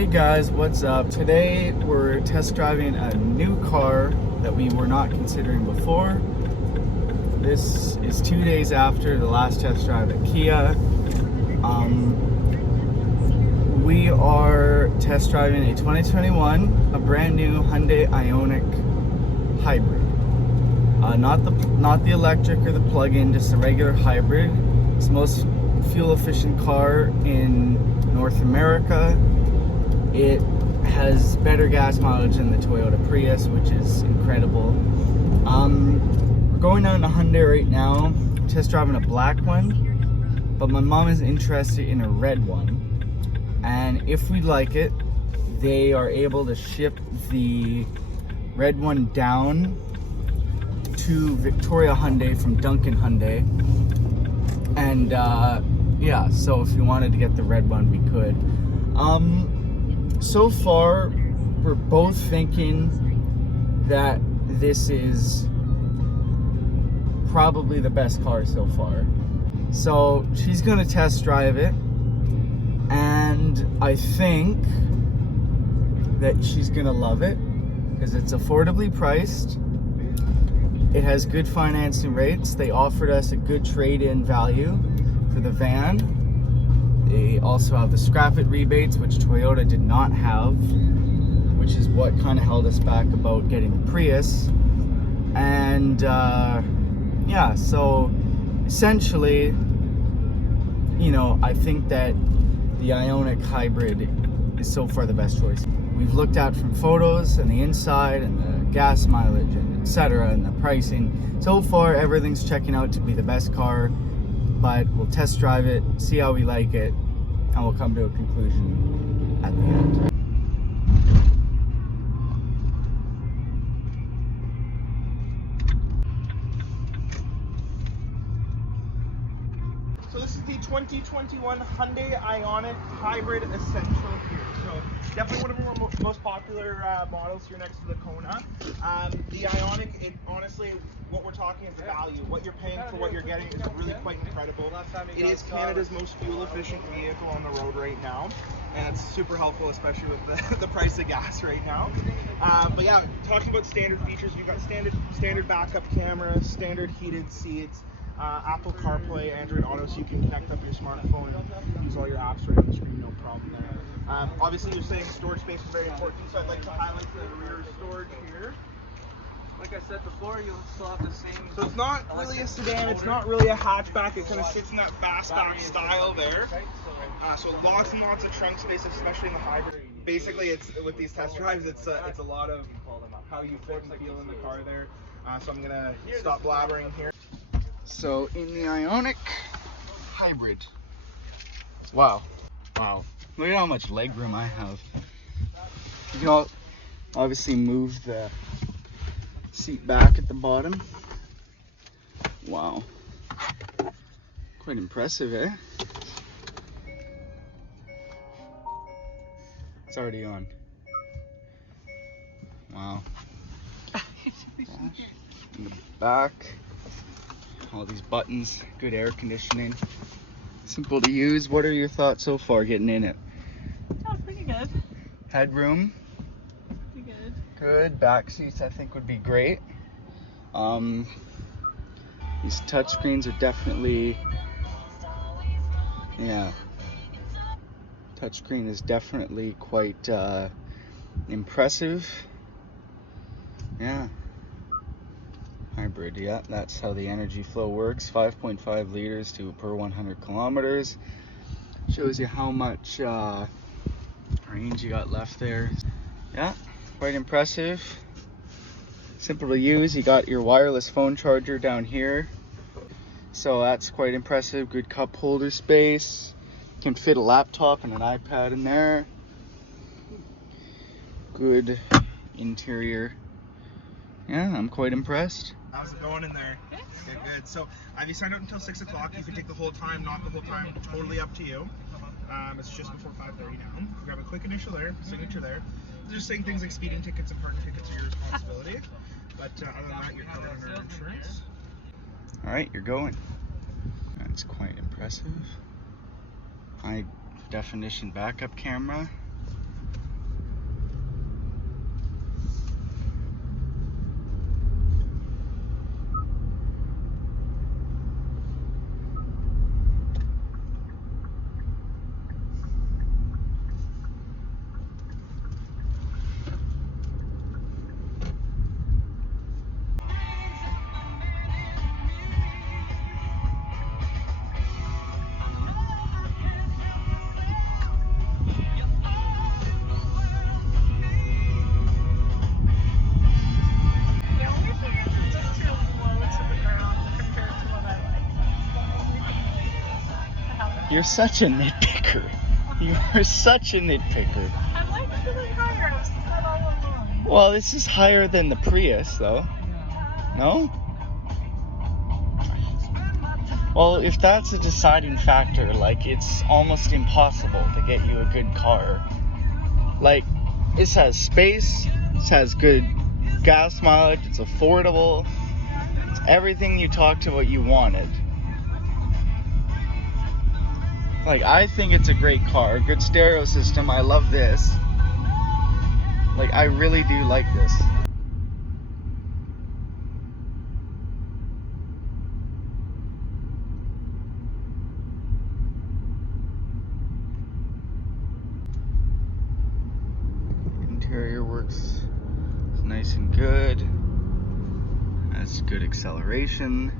Hey guys, what's up? Today we're test driving a new car that we were not considering before. This is 2 days after the last test drive at Kia. We are test driving a 2021, a brand new Hyundai Ioniq hybrid. Not the electric or the plug-in, just a regular hybrid. It's the most fuel efficient car in North America. It has better gas mileage than the Toyota Prius, which is incredible. We're going down to Hyundai right now, test driving a black one, but my mom is interested in a red one. And if we like it, they are able to ship the red one down to Victoria Hyundai from Duncan Hyundai. And yeah, so if you wanted to get the red one, we could. So far, we're both thinking that this is probably the best car so far. So she's gonna test drive it, and I think that she's gonna love it because it's affordably priced. It has good financing rates. They offered us a good trade-in value for the van. They also have the scrap it rebates, which Toyota did not have, which is what kind of held us back about getting the Prius. And yeah, so essentially, you know, I think that the Ioniq hybrid is so far the best choice. We've looked at from photos and the inside and the gas mileage and etc. and the pricing. So far, everything's checking out to be the best car, but we'll test drive it, see how we like it, and we'll come to a conclusion at the end. So this is the 2021 Hyundai Ioniq Hybrid Essential here. So definitely one of our most popular models here next to the Kona. The Ioniq, it honestly, what we're talking is the value. What you're paying for what you're getting is really quite incredible. It is Canada's most fuel efficient vehicle on the road right now. And it's super helpful, especially with the price of gas right now. But yeah, talking about standard features, you've got standard backup camera, standard heated seats, Apple CarPlay, Android Auto, so you can connect up your smartphone and use all your apps right on the screen, no problem there. Obviously, you're saying storage space is very important, so I'd like to highlight the rear storage here. Like I said before, you'll still have the same. So it's not really a sedan, it's not really a hatchback, it kind of sits in that fastback style there. So lots and lots of trunk space, especially in the hybrid. Basically, it's with these test drives, it's a lot of how you fit and feel in the car there. So I'm gonna stop blabbering here. So in the Ioniq hybrid, wow, look at how much leg room I have. You can obviously move the seat back at the bottom. Wow, quite impressive, eh? It's already on. Wow. In the back, all these buttons, good air conditioning, simple to use. What are your thoughts so far getting in it? Oh, pretty good. Headroom? Pretty good. Good. Back seats I think would be great. These touch screens are definitely, yeah. Touchscreen is definitely quite impressive. Yeah. Hybrid, yeah, that's how the energy flow works. 5.5 liters per 100 kilometers. Shows you how much range you got left there. Yeah, quite impressive. Simple to use. You got your wireless phone charger down here. So that's quite impressive. Good cup holder space. Can fit a laptop and an iPad in there. Good interior. Yeah, I'm quite impressed. How's it going in there? Good. So have you signed out until 6 o'clock? You can take the whole time, not the whole time, totally up to you. It's just before 5:30 now. Grab a quick initial there, signature there. Just saying things like speeding tickets and parking tickets are your responsibility. But other than that, you're covered under insurance. All right, you're going. That's quite impressive. High definition backup camera. You're such a nitpicker. You are such a nitpicker. I like feeling higher. I've said that all along. Well, this is higher than the Prius, though. No? Well, if that's a deciding factor, like, it's almost impossible to get you a good car. Like, this has space, this has good gas mileage, it's affordable, it's everything you talked about you wanted. Like, I think it's a great car, good stereo system, I love this. Like, I really do like this. Interior works nice and good. Has good acceleration.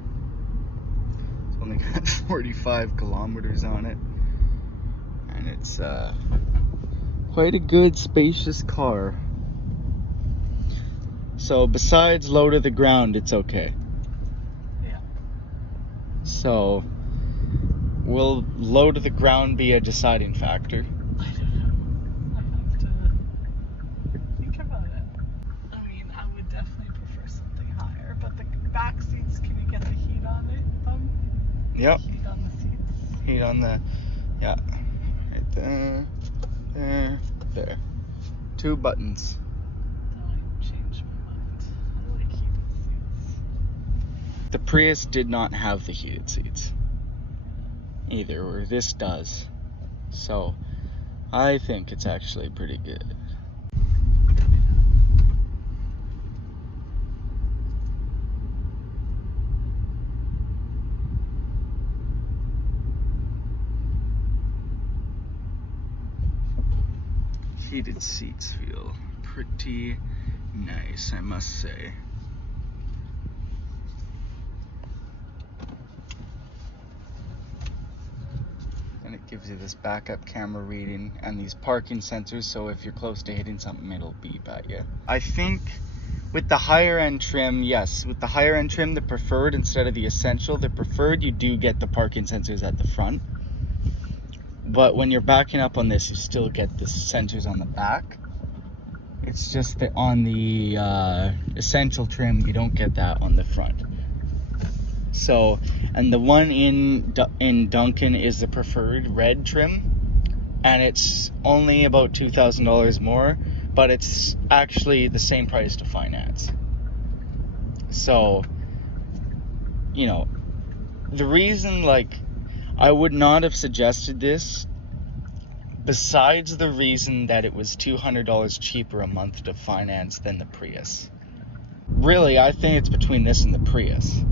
It's only got 45 kilometers on it. And it's quite a good spacious car. So besides low to the ground, it's okay. Yeah. So will low to the ground be a deciding factor? I don't know. I have to think about it. I mean, I would definitely prefer something higher, but the back seats, can you get the heat on it? Yep. Heat on the seats. Heat on the, yeah, right there, there. 2 buttons. Don't change my mind. I like heated seats. The Prius did not have the heated seats either, or this does. So I think it's actually pretty good. Heated seats feel pretty nice, I must say. And it gives you this backup camera reading and these parking sensors, so if you're close to hitting something, it'll beep at you. I think with the higher end trim, yes, with the higher end trim, the preferred instead of the essential, the preferred, you do get the parking sensors at the front. But when you're backing up on this, you still get the sensors on the back. It's just that on the essential trim, you don't get that on the front. So, and the one in Duncan is the preferred red trim, and it's only about $2,000 more, but it's actually the same price to finance. So, you know, the reason, like, I would not have suggested this, besides the reason that it was $200 cheaper a month to finance than the Prius. Really, I think it's between this and the Prius.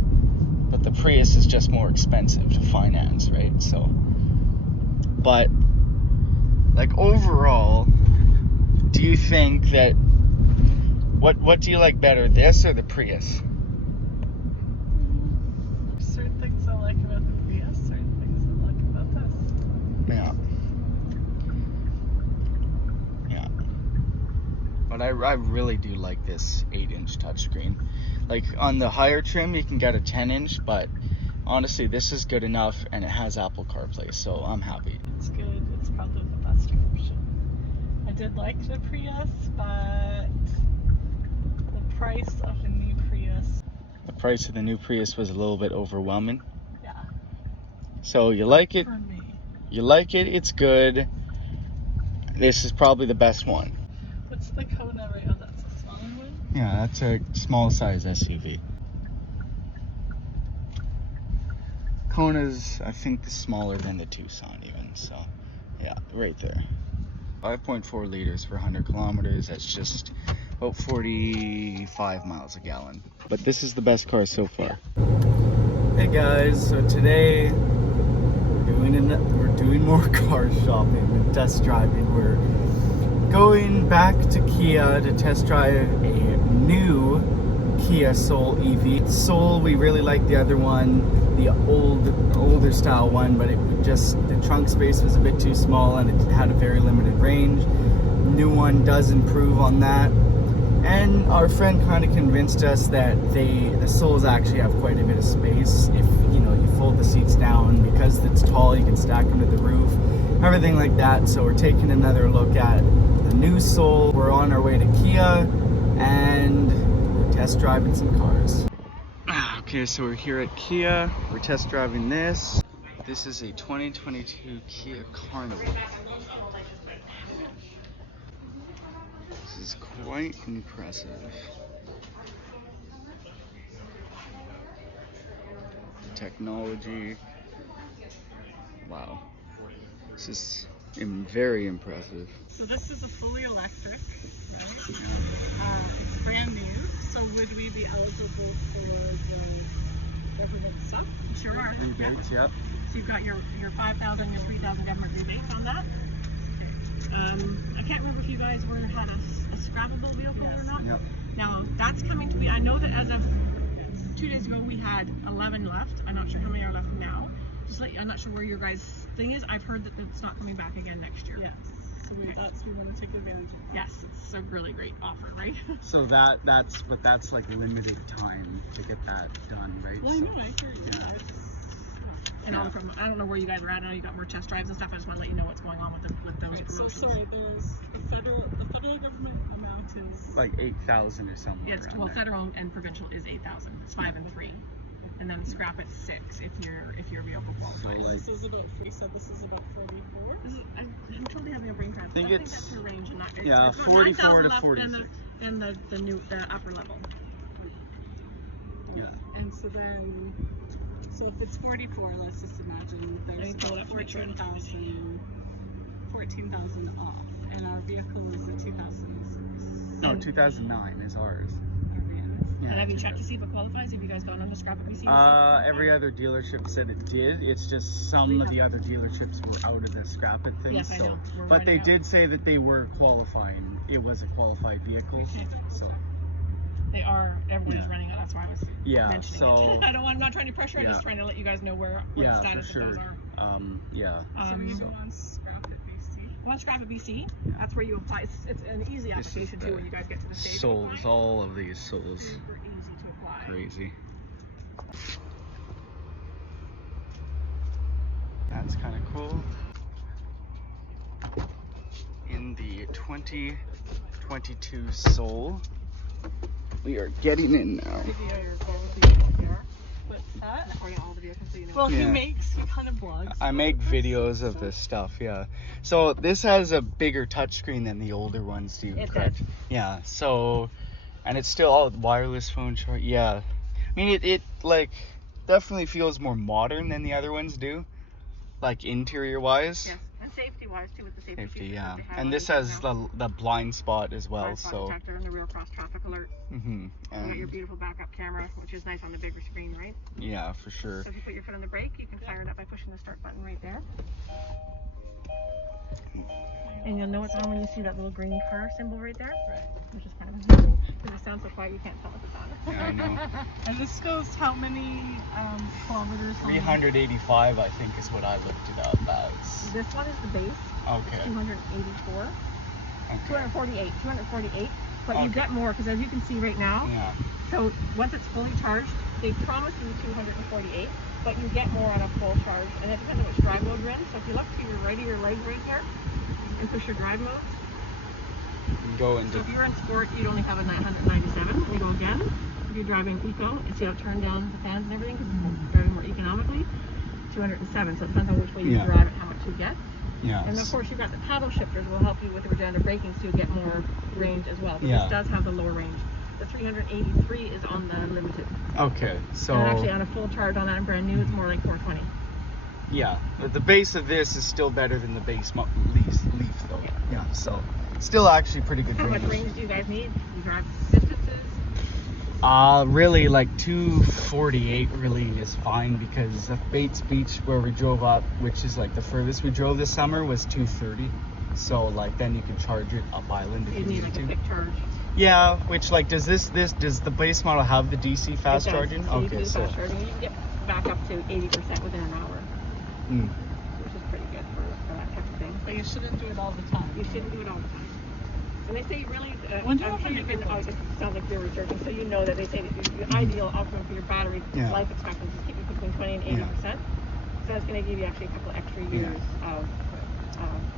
But the Prius is just more expensive to finance, right? So, but, like, overall, do you think that, what do you like better, this or the Prius? There's certain things I like about the Prius, certain things I like about this. Yeah. Yeah. But I really do like this 8-inch touchscreen. Like, on the higher trim, you can get a 10-inch, but honestly, this is good enough, and it has Apple CarPlay, so I'm happy. It's good. It's probably the best option. I did like the Prius, but the price of the new Prius. The price of the new Prius was a little bit overwhelming. Yeah. So you like it, For me. you like it, it's good. This is probably the best one. What's the Kona right? Oh, that's a smaller one? Yeah, that's a small size SUV. Kona's, I think, smaller than the Tucson even, so yeah, right there. 5.4 liters for 100 kilometers, that's just about 45 miles a gallon. But this is the best car so far. Hey guys, so today we're doing more car shopping and test driving. We're going back to Kia to test drive a new Kia Soul EV. Soul, we really like the other one, the older style one, but the trunk space was a bit too small and it had a very limited range. New one does improve on that. And our friend kind of convinced us that the Souls actually have quite a bit of space if you fold the seats down. Because it's tall, you can stack them to the roof, everything like that. So we're taking another look at the new Soul. We're on our way to Kia, and we're test driving some cars. Okay, so we're here at Kia. We're test driving this. This is a 2022 Kia Carnival. This is quite impressive. The technology. Wow. This is very impressive. So this is a fully electric, right? It's brand new. So would we be eligible for the government stuff? Sure are. Rebates, yep. So you've got your 5,000, your 3,000 government rebates on that. I can't remember if you guys had a scrappable vehicle or not. Yep. Now that's coming to be. I know that as of 2 days ago we had 11 left. I'm not sure how many are left now. I'm not sure where your guys' thing is. I've heard that it's not coming back again next year. Yes. So we want to take advantage of that. Yes, it's a really great offer, right? So that's like limited time to get that done, right? Well, I know, I hear you. Yeah. And all from, I don't know where you guys are at. I know you got more test drives and stuff. I just want to let you know what's going on with those Right, so promotions. sorry, there's the federal government amount is Like 8,000 or something. Yeah, it's, around well, there. federal and provincial is 8,000. It's 5 and 3, and then scrap at 6 if your vehicle qualifies. like- this is about you said this is about 44. I'm totally having a brain fart. think I think it's- that's your range, and not, it's, yeah, it's about 44 to 9,000 left 46. And the upper level. Yeah. And so then if it's 44, let's just imagine Let me there's pull it about up, make sure I'm 14,000 off, and our vehicle is a 2006. No, 2009 is ours. Yeah. And have you checked to see if it qualifies? Have you guys gone on the scrap at BC? Every other dealership said it did. It's just some of the other dealerships were out of the scrap it thing. Yes, I know. We're But they running out. did say that they were qualifying. It was a qualified vehicle. Okay. So They are. Everybody's Yeah. running it. That's why I was Yeah, mentioning so- it. I'm not trying to pressure. I'm Yeah. just trying to let you guys know where yeah, the for status sure. of those are. Yeah. So we So- go on scrap at BC. One scrap at BC. That's where you apply. It's an easy This is application the too when you guys get to the stage. of Souls, applying. all of these souls. Super easy to apply. Crazy. That's kind of cool. In the 2022 Soul, we are getting in now. Well, Yeah. he kind of blogs. I make videos of this stuff, yeah. So this has a bigger touchscreen than the older ones do, It correct? does. Yeah. So, and it's still all wireless phone charge. Yeah. I mean, it like definitely feels more modern than the other ones do, like interior wise. Yes, and safety-wise too, with the safety Safety, features yeah. that they have And on this these has now. the blind spot as well. Blind spot So. detector and the rear cross traffic alert. Mm-hmm. You got your beautiful backup camera, which is nice on the bigger screen, right? Yeah, for sure. So if you put your foot on the brake, you can fire it up by pushing the start button right there. And you'll know it's on when you see that little green car symbol right there. Right. Which is kind of amazing. Because it sounds so quiet you can't tell if it's on. Yeah, I know. And this goes how many kilometers? 385, I think, is what I looked it up as. This one is the base. Okay. 284. Okay. 248. But you Okay. get more because as you can see right now, Yeah. so once it's fully charged, they promise you 248, but you get more on a full charge, and it depends on which drive mode you're in. So if you look to your right of your leg right here and push your drive mode, Go so into. if you're in sport, you'd only have a 997. We go again. If you're driving eco, and see how it turned down the fans and everything, because it's driving more economically, 207. So it depends on which way you Yeah. drive and how much you get. Yeah. And of course, you've got the paddle shifters will help you with the regenerative braking to get more range as well. But Yeah. this does have the lower range. The 383 is on the limited. Okay. So. And actually, on a full charge on that brand new, it's more like 420. Yeah, but the base of this is still better than the base Leaf though. Yeah, so still actually pretty good How much range. range do you guys need? You drive distances? Really like 248 really is fine because the Bates Beach where we drove up, which is like the furthest we drove this summer, was 230. So like then you can charge it up island if You you need need like a to. quick charge. Yeah, which like does the base model have the DC fast It does. charging? So you can Okay, do so fast charging. You can get back up to 80% within an hour, mm, which is pretty good for that type of thing. But you shouldn't do it all the time. You shouldn't do it all the time. And they say really, Wonder I'm if sure I you make can, it it sounds like you're researching, so you know that they say that the ideal outcome for your battery Yeah. life expectancy is keeping between 20 and 80%. So that's going to give you actually a couple extra years of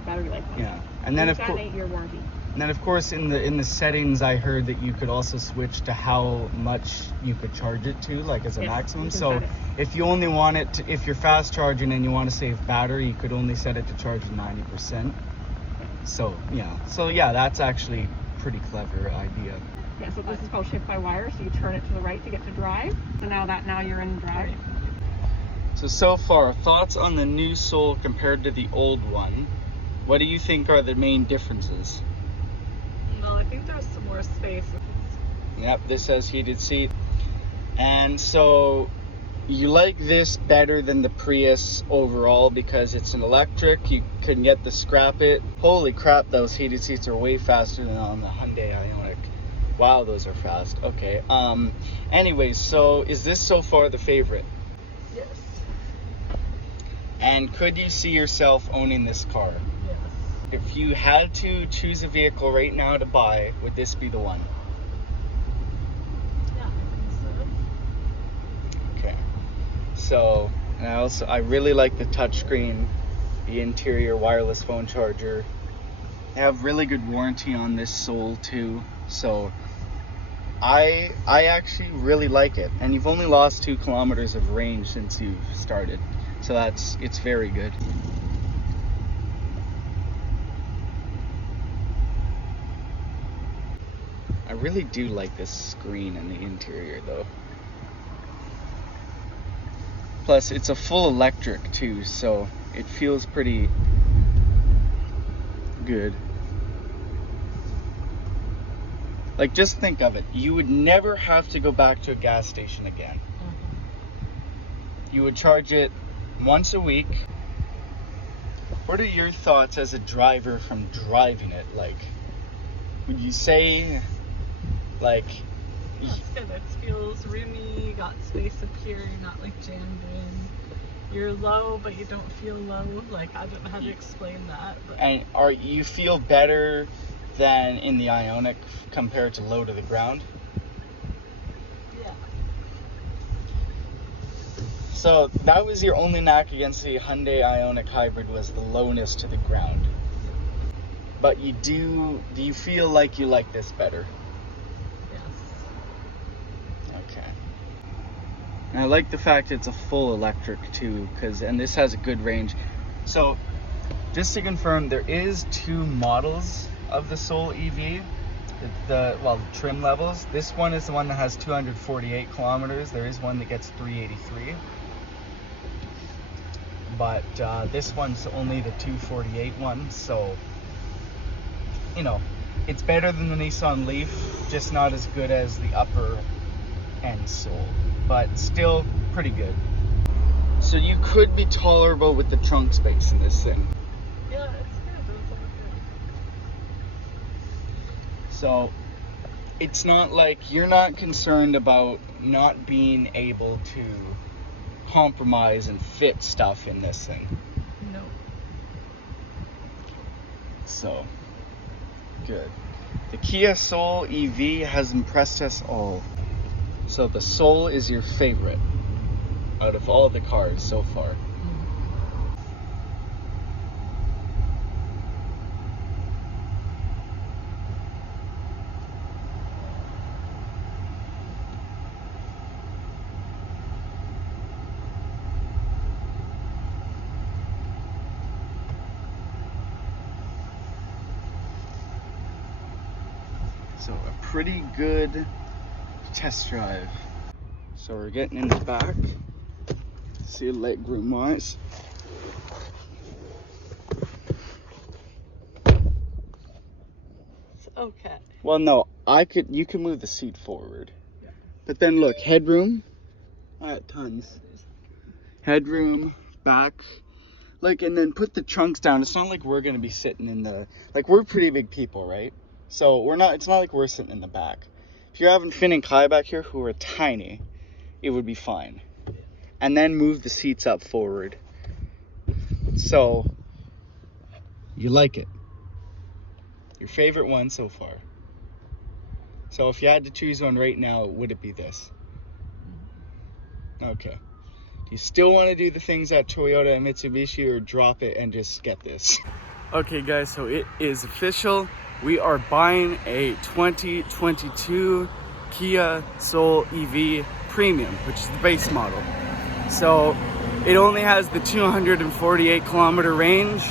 battery life. Yeah. And then it's of got course, an 8-year warranty. and then of course in the settings I heard that you could also switch to how much you could charge it to, like as a Yes, maximum. you can So set it. if you only want it to, if you're fast charging and you want to save battery, you could only set it to charge 90%. So yeah, that's actually pretty clever idea. Yeah, so this is called shift by wire. So you turn it to the right to get to drive. So now you're in drive. So far, thoughts on the new Soul compared to the old one. What do you think are the main differences? Well, I think there's some more space. Yep, this says heated seat. And so you like this better than the Prius overall because it's an electric, you can get the scrap it. Holy crap, those heated seats are way faster than on the Hyundai Ioniq. Wow, those are fast. Okay. Anyways, so is this so far the favorite? Yes. And could you see yourself owning this car? Yes. If you had to choose a vehicle right now to buy, would this be the one? Yeah, I think so. Okay. So, and I really like the touchscreen, the interior wireless phone charger. They have really good warranty on this Soul too. So I actually really like it. And you've only lost 2 kilometers of range since you've started. So it's very good. I really do like this screen in the interior though. Plus it's a full electric too, so it feels pretty good. Like, just think of it. You would never have to go back to a gas station again. You would charge it once a week. What are your thoughts as a driver from driving it? Like, would you say, like... That's good. It feels roomy, you got space up here, you're not like jammed in. You're low, but you don't feel low. Like, I don't know how to explain that. But And you feel better than in the Ioniq compared to low to the ground? yeah. So that was your only knock against the Hyundai Ioniq Hybrid, was the lowness to the ground. But do you feel like you like this better? Yes. Okay. And I like the fact it's a full electric too, and this has a good range. So just to confirm, there is 2 models of the Soul EV. The trim levels. This one is the one that has 248 kilometers. There is one that gets 383. But this one's only the 248 one, so it's better than the Nissan Leaf, just not as good as the upper end Soul, but still pretty good. So you could be tolerable with the trunk space in this thing. Yeah, it's good. It's all good. So it's not like you're not concerned about not being able to compromise and fit stuff in this thing. No. So good. The Kia Soul EV has impressed us all. So the Soul is your favorite out of all the cars so far. So a pretty good test drive. So we're getting in the back. See leg room wise. It's okay. Well, no, you can move the seat forward. Yeah. But then look, headroom. Tons. Headroom, back. Like, and then put the trunks down. It's not like we're gonna be sitting in the, like, we're pretty big people, right? So it's not like we're sitting in the back. If you're having Finn and Kai back here who are tiny, it would be fine. And then move the seats up forward. So you like it. Your favorite one so far. So if you had to choose one right now, would it be this? Okay. Do you still want to do the things at Toyota and Mitsubishi, or drop it and just get this? Okay guys, so it is official. We are buying a 2022 Kia Soul EV Premium, which is the base model. So it only has the 248 kilometer range,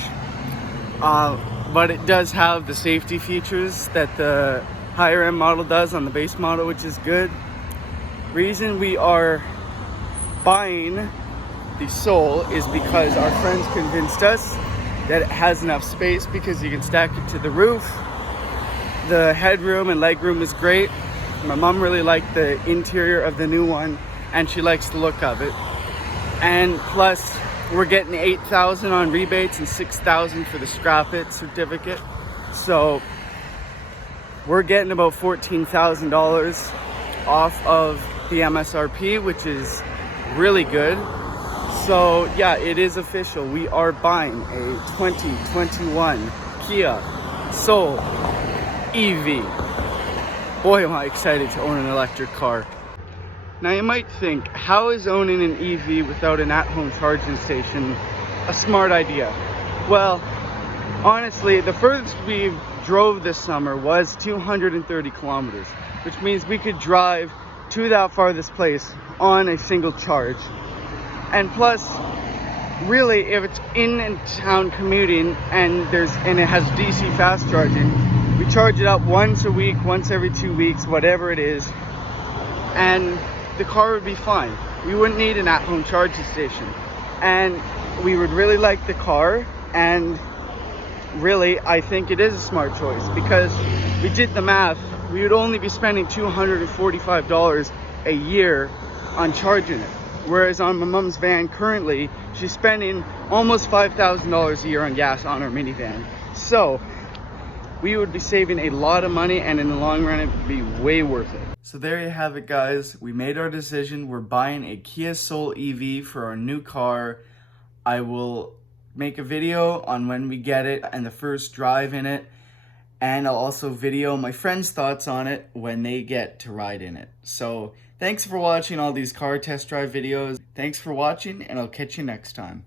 but it does have the safety features that the higher end model does on the base model, which is good. Reason we are buying the Soul is because our friends convinced us that it has enough space because you can stack it to the roof. The headroom and legroom is great. My mom really liked the interior of the new one, and she likes the look of it. And plus, we're getting $8,000 on rebates and $6,000 for the scrap it certificate. So we're getting about $14,000 off of the MSRP, which is really good. So yeah, it is official. We are buying a 2021 Kia Soul EV. Boy, am I excited to own an electric car. Now you might think, how is owning an EV without an at-home charging station a smart idea? Well, honestly, the furthest we drove this summer was 230 kilometers, which means we could drive to that farthest place on a single charge. And plus, really, if it's in town commuting and it has DC fast charging, we charge it up once a week, once every 2 weeks, whatever it is, and the car would be fine. We wouldn't need an at-home charging station, and we would really like the car. And really, I think it is a smart choice, because we did the math. We would only be spending $245 a year on charging it, whereas on my mom's van currently, she's spending almost $5,000 a year on gas on her minivan. So we would be saving a lot of money, and in the long run, it would be way worth it. So there you have it, guys. We made our decision. We're buying a Kia Soul EV for our new car. I will make a video on when we get it and the first drive in it, and I'll also video my friends' thoughts on it when they get to ride in it. So thanks for watching all these car test drive videos. Thanks for watching, and I'll catch you next time.